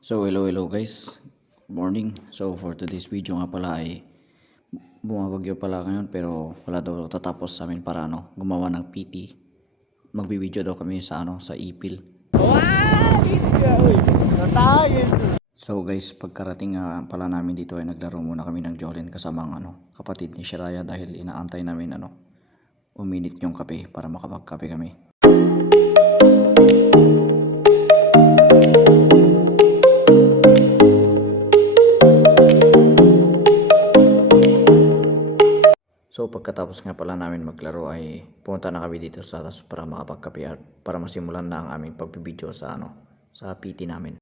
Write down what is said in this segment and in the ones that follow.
So hello guys, good morning. So for today's video nga pala ay bumabagyo pala ngayon pero wala daw tatapos sa amin para gumawa ng PT. Magbibideo daw kami sa sa Ipil. So guys, pagkarating nga pala namin dito ay naglaro muna kami ng Jolene kasama ang kapatid ni Shiraya dahil inaantay namin uminit yung kape para makapagkape kami. So pagkatapos nga pala namin maglaro ay pumunta na kami dito sa taas para makapagkape at para masimulan na ang aming pagbibideo sa sa PT namin.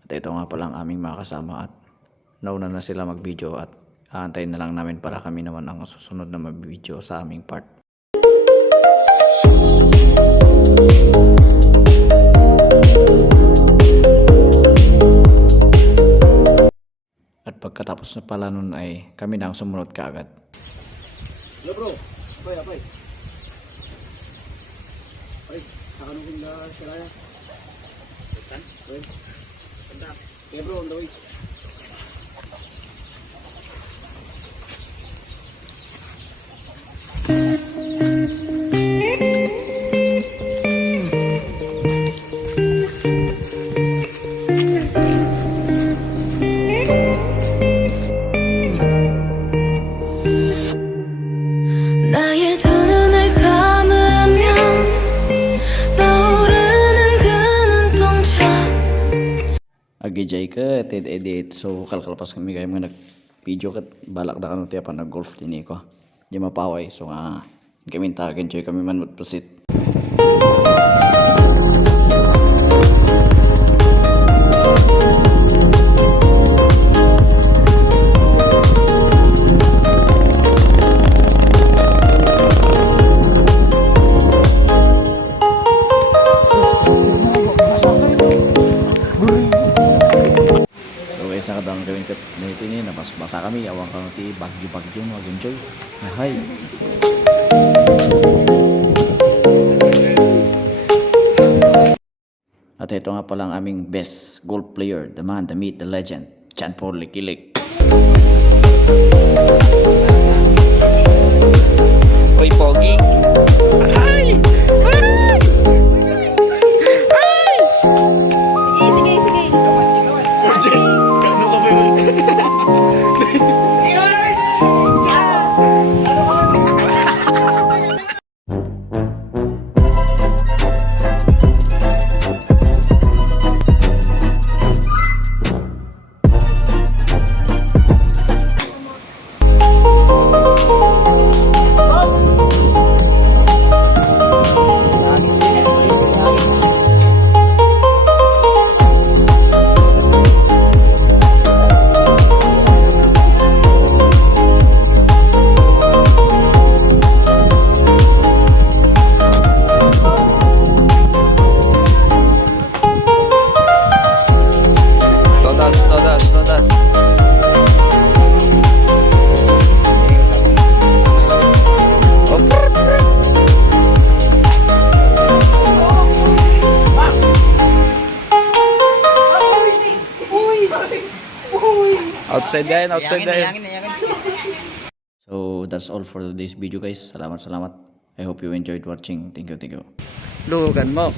At ito nga pala ang aming mga kasama at nauna na sila mag-video at aantayin na lang namin para kami naman ang susunod na mag-video sa aming part. At pagkatapos na pala nun ay kami na ang sumunod kaagad. Hello bro, apay. Ay, nakanungin na Shiraya. Bukan? Ay. Kanda. Sige bro, on the way. 나의 두 눈을 감으면 떠오르는 그 눈동자. Agijay ka, edit. So kalkalpas kami kayo mga nag-video kat balak na kanu tiyapan nag-golf din ko. Di mapaway. So kami enjoy kami man magpasit. Nakadaan kami kat nito ni nabasa kami awang kanu ti bagyo mag-enjoy. Hay. At ito nga pala ang aming best golf player, the man, the myth, the legend, Chan Paul Likilik. Uy, pogi. Ay! Todas. Outside din. So that's all for today's video guys. Salamat. I hope you enjoyed watching. Thank you. Lugan mo.